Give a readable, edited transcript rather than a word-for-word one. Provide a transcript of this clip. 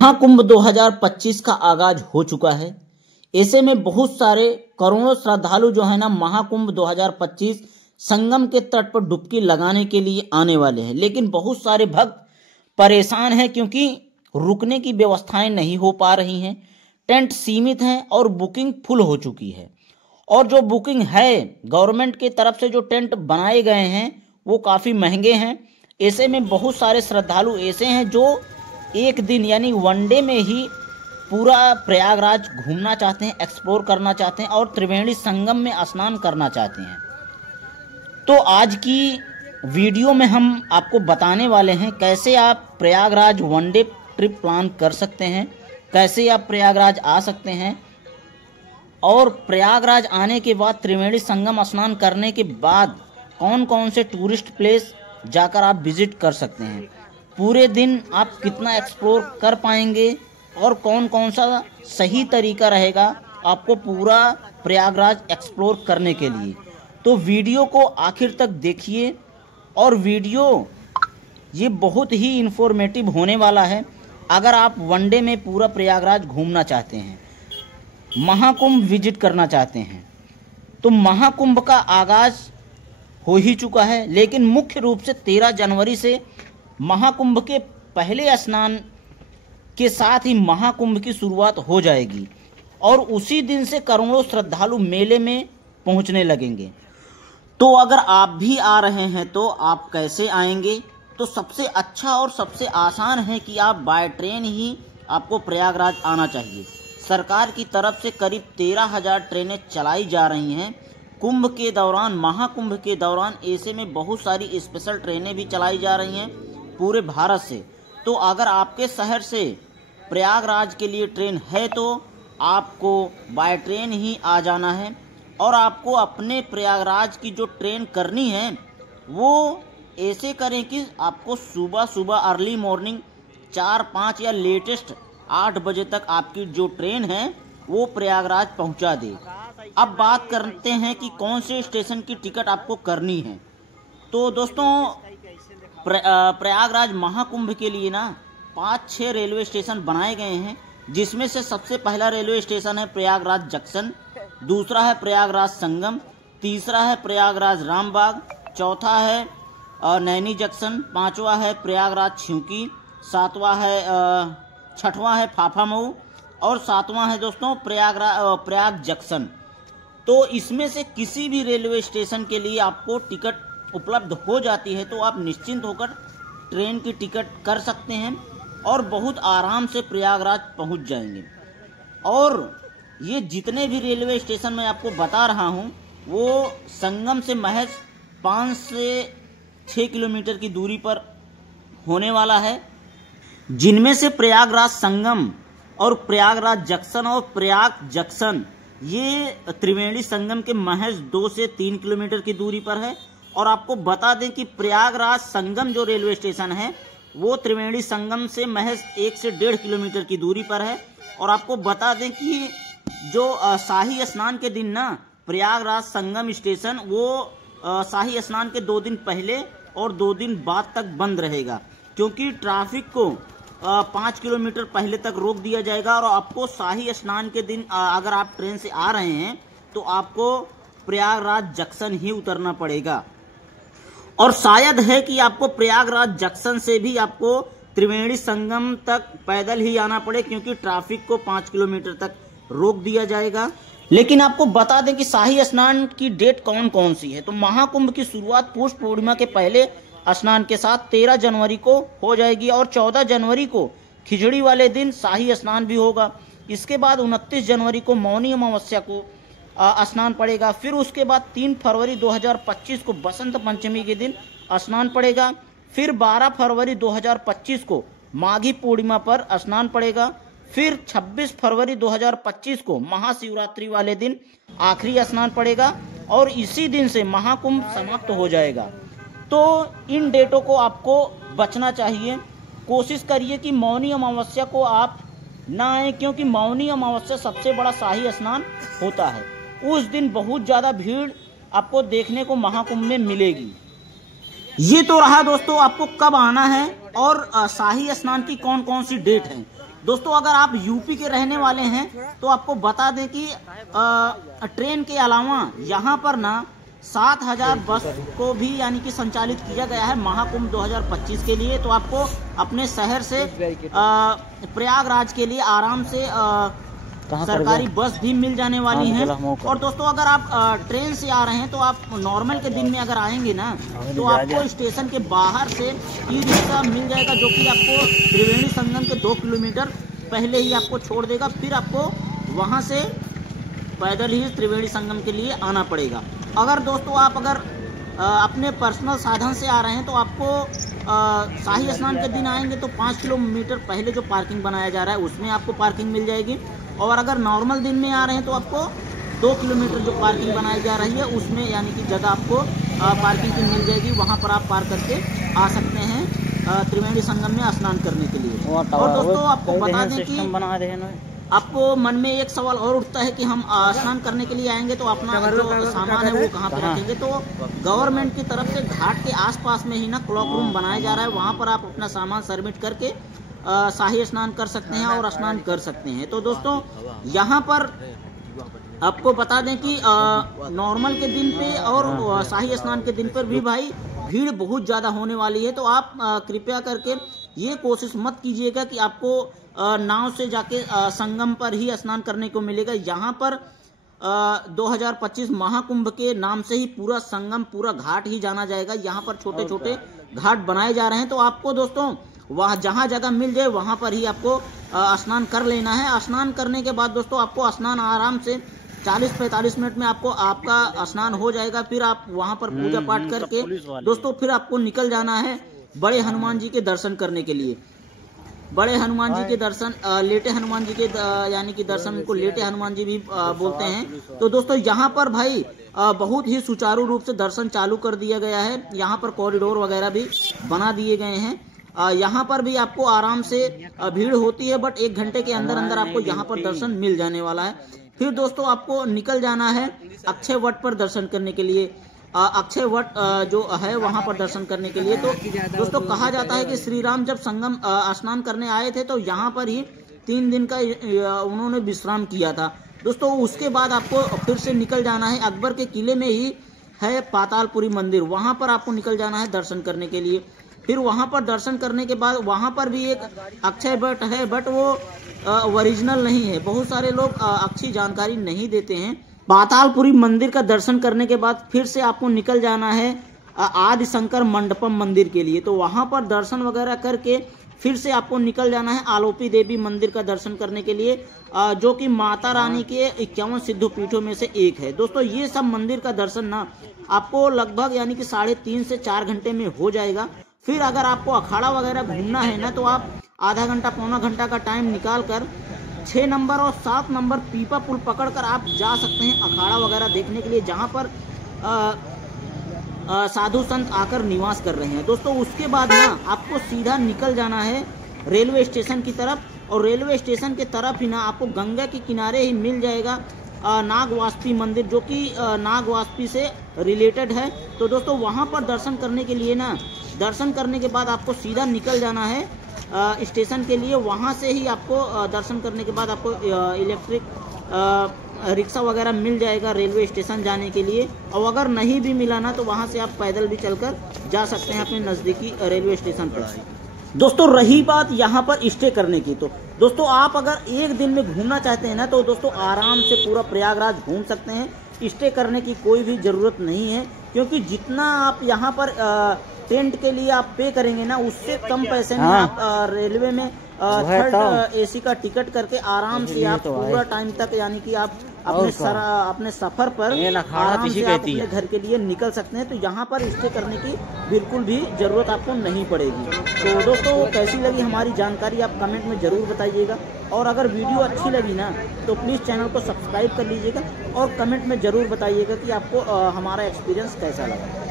महाकुंभ 2025 का आगाज हो चुका है। ऐसे में बहुत सारे करोड़ों श्रद्धालु जो है ना महाकुंभ 2025 संगम के तट पर डुबकी लगाने के लिए आने वाले हैं, लेकिन बहुत सारे भक्त परेशान हैं क्योंकि रुकने की व्यवस्थाएं नहीं हो पा रही हैं, टेंट सीमित हैं और बुकिंग फुल हो चुकी है। और जो बुकिंग है गवर्नमेंट की तरफ से जो टेंट बनाए गए हैं वो काफ़ी महंगे हैं। ऐसे में बहुत सारे श्रद्धालु ऐसे हैं जो एक दिन यानी वनडे में ही पूरा प्रयागराज घूमना चाहते हैं, एक्सप्लोर करना चाहते हैं और त्रिवेणी संगम में स्नान करना चाहते हैं। तो आज की वीडियो में हम आपको बताने वाले हैं कैसे आप प्रयागराज वनडे ट्रिप प्लान कर सकते हैं, कैसे आप प्रयागराज आ सकते हैं और प्रयागराज आने के बाद त्रिवेणी संगम स्नान करने के बाद कौन कौन से टूरिस्ट प्लेस जाकर आप विजिट कर सकते हैं, पूरे दिन आप कितना एक्सप्लोर कर पाएंगे और कौन कौन सा सही तरीका रहेगा आपको पूरा प्रयागराज एक्सप्लोर करने के लिए। तो वीडियो को आखिर तक देखिए और वीडियो ये बहुत ही इन्फॉर्मेटिव होने वाला है। अगर आप वनडे में पूरा प्रयागराज घूमना चाहते हैं, महाकुंभ विजिट करना चाहते हैं, तो महाकुंभ का आगाज हो ही चुका है, लेकिन मुख्य रूप से 13 जनवरी से महाकुंभ के पहले स्नान के साथ ही महाकुंभ की शुरुआत हो जाएगी और उसी दिन से करोड़ों श्रद्धालु मेले में पहुंचने लगेंगे। तो अगर आप भी आ रहे हैं तो आप कैसे आएंगे? तो सबसे अच्छा और सबसे आसान है कि आप बाय ट्रेन ही आपको प्रयागराज आना चाहिए। सरकार की तरफ से करीब 13,000 ट्रेनें चलाई जा रही हैं कुंभ के दौरान, महाकुंभ के दौरान। ऐसे में बहुत सारी स्पेशल ट्रेनें भी चलाई जा रही हैं पूरे भारत से। तो अगर आपके शहर से प्रयागराज के लिए ट्रेन है तो आपको बाय ट्रेन ही आ जाना है और आपको अपने प्रयागराज की जो ट्रेन करनी है वो ऐसे करें कि आपको सुबह सुबह अर्ली मॉर्निंग 4-5 या लेटेस्ट 8 बजे तक आपकी जो ट्रेन है वो प्रयागराज पहुंचा दे। अब बात करते हैं कि कौन से स्टेशन की टिकट आपको करनी है। तो दोस्तों प्रयागराज महाकुंभ के लिए ना 5-6 रेलवे स्टेशन बनाए गए हैं, जिसमें से सबसे पहला रेलवे स्टेशन है प्रयागराज जंक्शन, दूसरा है प्रयागराज संगम, तीसरा है प्रयागराज रामबाग, चौथा है नैनी जंक्शन, पांचवा है प्रयागराज छिंकी, छठवां है फाफामऊ और सातवां है दोस्तों प्रयाग जंक्शन। तो इसमें से किसी भी रेलवे स्टेशन के लिए आपको टिकट उपलब्ध हो जाती है तो आप निश्चिंत होकर ट्रेन की टिकट कर सकते हैं और बहुत आराम से प्रयागराज पहुंच जाएंगे। और ये जितने भी रेलवे स्टेशन मैं आपको बता रहा हूं वो संगम से महज 5 से 6 किलोमीटर की दूरी पर होने वाला है, जिनमें से प्रयागराज संगम और प्रयागराज जंक्शन और प्रयाग जंक्शन ये त्रिवेणी संगम के महज 2 से 3 किलोमीटर की दूरी पर है। और आपको बता दें कि प्रयागराज संगम जो रेलवे स्टेशन है वो त्रिवेणी संगम से महज 1 से 1.5 किलोमीटर की दूरी पर है। और आपको बता दें कि जो शाही स्नान के दिन ना प्रयागराज संगम स्टेशन वो शाही स्नान के 2 दिन पहले और 2 दिन बाद तक बंद रहेगा, क्योंकि ट्रैफिक को 5 किलोमीटर पहले तक रोक दिया जाएगा। और आपको शाही स्नान के दिन अगर आप ट्रेन से आ रहे हैं तो आपको प्रयागराज जंक्शन ही उतरना पड़ेगा। और शायद है कि आपको प्रयागराज जंक्शन से भी आपको त्रिवेणी संगम तक पैदल ही आना पड़े, क्योंकि ट्रैफिक को 5 किलोमीटर तक रोक दिया जाएगा। लेकिन आपको बता दें कि शाही स्नान की डेट कौन कौन सी है। तो महाकुंभ की शुरुआत पौष पूर्णिमा के पहले स्नान के साथ 13 जनवरी को हो जाएगी और 14 जनवरी को खिचड़ी वाले दिन शाही स्नान भी होगा। इसके बाद 29 जनवरी को मौनी अमावस्या को स्नान पड़ेगा। फिर उसके बाद 3 फरवरी 2025 को बसंत पंचमी के दिन स्नान पड़ेगा। फिर 12 फरवरी 2025 को माघी पूर्णिमा पर स्नान पड़ेगा। फिर 26 फरवरी 2025 को महाशिवरात्रि वाले दिन आखिरी स्नान पड़ेगा और इसी दिन से महाकुंभ समाप्त हो जाएगा। तो इन डेटों को आपको बचना चाहिए। कोशिश करिए कि मौनी अमावस्या को आप ना आए, क्योंकि मौनी अमावस्या सबसे बड़ा शाही स्नान होता है। उस दिन बहुत ज़्यादा भीड़ आपको देखने को महाकुंभ में मिलेगी। ये तो रहा दोस्तों आपको कब आना है और शाही स्नान की कौन कौन सी डेट है। दोस्तों अगर आप यूपी के रहने वाले हैं तो आपको बता दें कि ट्रेन के अलावा यहाँ पर ना 7,000 बस को भी यानी कि संचालित किया गया है महाकुंभ 2025 के लिए। तो आपको अपने शहर से प्रयागराज के लिए आराम से सरकारी बस भी मिल जाने वाली है। और दोस्तों अगर आप ट्रेन से आ रहे हैं तो आप नॉर्मल के दिन में अगर आएंगे ना तो आपको स्टेशन के बाहर से ई रिक्शा मिल जाएगा, जो कि आपको त्रिवेणी संगम के 2 किलोमीटर पहले ही आपको छोड़ देगा। फिर आपको वहां से पैदल ही त्रिवेणी संगम के लिए आना पड़ेगा। अगर दोस्तों आप अगर अपने पर्सनल साधन से आ रहे हैं तो आपको शाही स्नान के दिन आएंगे तो 5 किलोमीटर पहले जो पार्किंग बनाया जा रहा है उसमें आपको पार्किंग मिल जाएगी। और अगर नॉर्मल दिन में आ रहे हैं तो आपको 2 किलोमीटर जो पार्किंग बनाई जा रही है उसमें यानी कि जगह आपको पार्किंग की मिल जाएगी, वहां पर आप पार्क करके आ सकते हैं त्रिवेणी संगम में स्नान करने के लिए। और दोस्तों आपको बता दें कि आपको मन में एक सवाल और उठता है कि हम स्नान करने के लिए आएंगे तो अपना जो सामान है वो कहाँ पे रखेंगे। तो गवर्नमेंट की तरफ से घाट के आसपास में ही ना क्लॉक रूम बनाया जा रहा है, वहां पर आप अपना सामान सबमिट करके शाही स्नान कर सकते हैं और स्नान कर सकते हैं। तो दोस्तों यहाँ पर आपको बता दें कि नॉर्मल के दिन पे और शाही स्नान के दिन पर भी भाई भीड़ बहुत ज़्यादा होने वाली है। तो आप कृपया करके ये कोशिश मत कीजिएगा कि आपको नाव से जाके संगम पर ही स्नान करने को मिलेगा। यहाँ पर 2025 महाकुंभ के नाम से ही पूरा संगम पूरा घाट ही जाना जाएगा। यहाँ पर छोटे छोटे घाट बनाए जा रहे हैं, तो आपको दोस्तों वहाँ जहाँ जगह मिल जाए वहाँ पर ही आपको स्नान कर लेना है। स्नान करने के बाद दोस्तों आपको स्नान आराम से 40-45 मिनट में आपको आपका स्नान हो जाएगा। फिर आप वहाँ पर पूजा पाठ करके दोस्तों फिर आपको निकल जाना है बड़े हनुमान जी के दर्शन करने के लिए। बड़े हनुमान जी के दर्शन लेटे हनुमान जी के यानी कि दर्शन को लेटे हनुमान जी भी बोलते हैं। तो दोस्तों यहाँ पर भाई बहुत ही सुचारू रूप से दर्शन चालू कर दिया गया है। यहाँ पर कॉरिडोर वगैरह भी बना दिए गए हैं। यहाँ पर भी आपको आराम से भीड़ होती है, बट 1 घंटे के अंदर अंदर आपको यहाँ पर दर्शन मिल जाने वाला है। फिर दोस्तों आपको निकल जाना है अक्षय वट पर दर्शन करने के लिए। अक्षय वट जो है वहां पर दर्शन करने के लिए। तो दोस्तों कहा जाता है कि श्री राम जब संगम स्नान करने आए थे तो यहाँ पर ही 3 दिन का उन्होंने विश्राम किया था। दोस्तों उसके बाद आपको फिर से निकल जाना है अकबर के किले में ही है पातालपुरी मंदिर, वहां पर आपको निकल जाना है दर्शन करने के लिए। फिर वहां पर दर्शन करने के बाद वहां पर भी एक अक्षय वट है, बट वो ओरिजिनल नहीं है। बहुत सारे लोग अच्छी जानकारी नहीं देते हैं। पातालपुरी मंदिर का दर्शन करने के बाद फिर से आपको निकल जाना है आदि शंकर मंडपम मंदिर के लिए। तो वहां पर दर्शन वगैरह करके फिर से आपको निकल जाना है आलोपी देवी मंदिर का दर्शन करने के लिए, जो कि माता रानी के 51 सिद्धू पीठों में से एक है। दोस्तों ये सब मंदिर का दर्शन ना आपको लगभग यानी कि 3.5 से 4 घंटे में हो जाएगा। फिर अगर आपको अखाड़ा वगैरह घूमना है ना तो आप आधा घंटा पौना घंटा का टाइम निकाल कर 6 नंबर और 7 नंबर पीपा पुल पकड़कर आप जा सकते हैं अखाड़ा वगैरह देखने के लिए, जहां पर साधु संत आकर निवास कर रहे हैं। दोस्तों उसके बाद ना आपको सीधा निकल जाना है रेलवे स्टेशन की तरफ, और रेलवे स्टेशन के तरफ ही ना आपको गंगा के किनारे ही मिल जाएगा नागवास्पी मंदिर, जो कि नागवास्पी से रिलेटेड है। तो दोस्तों वहां पर दर्शन करने के लिए ना दर्शन करने के बाद आपको सीधा निकल जाना है स्टेशन के लिए। वहां से ही आपको दर्शन करने के बाद आपको इलेक्ट्रिक रिक्शा वगैरह मिल जाएगा रेलवे स्टेशन जाने के लिए। और अगर नहीं भी मिला ना तो वहां से आप पैदल भी चलकर जा सकते हैं अपने नज़दीकी रेलवे स्टेशन पर। दोस्तों रही बात यहाँ पर स्टे करने की, तो दोस्तों आप अगर 1 दिन में घूमना चाहते हैं ना तो दोस्तों आराम से पूरा प्रयागराज घूम सकते हैं। स्टे करने की कोई भी ज़रूरत नहीं है, क्योंकि जितना आप यहाँ पर टेंट के लिए आप पे करेंगे ना उससे कम पैसे में आप रेलवे में 3rd AC का टिकट करके आराम से आप पूरा टाइम तक यानी कि आप अपने सफर पर आराम से आप अपने घर के लिए निकल सकते हैं। तो यहाँ पर स्टे करने की बिल्कुल भी जरूरत आपको नहीं पड़ेगी। तो दोस्तों कैसी लगी हमारी जानकारी आप कमेंट में जरूर बताइएगा, और अगर वीडियो अच्छी लगी ना तो प्लीज़ चैनल को सब्सक्राइब कर लीजिएगा और कमेंट में जरूर बताइएगा कि आपको हमारा एक्सपीरियंस कैसा लगा।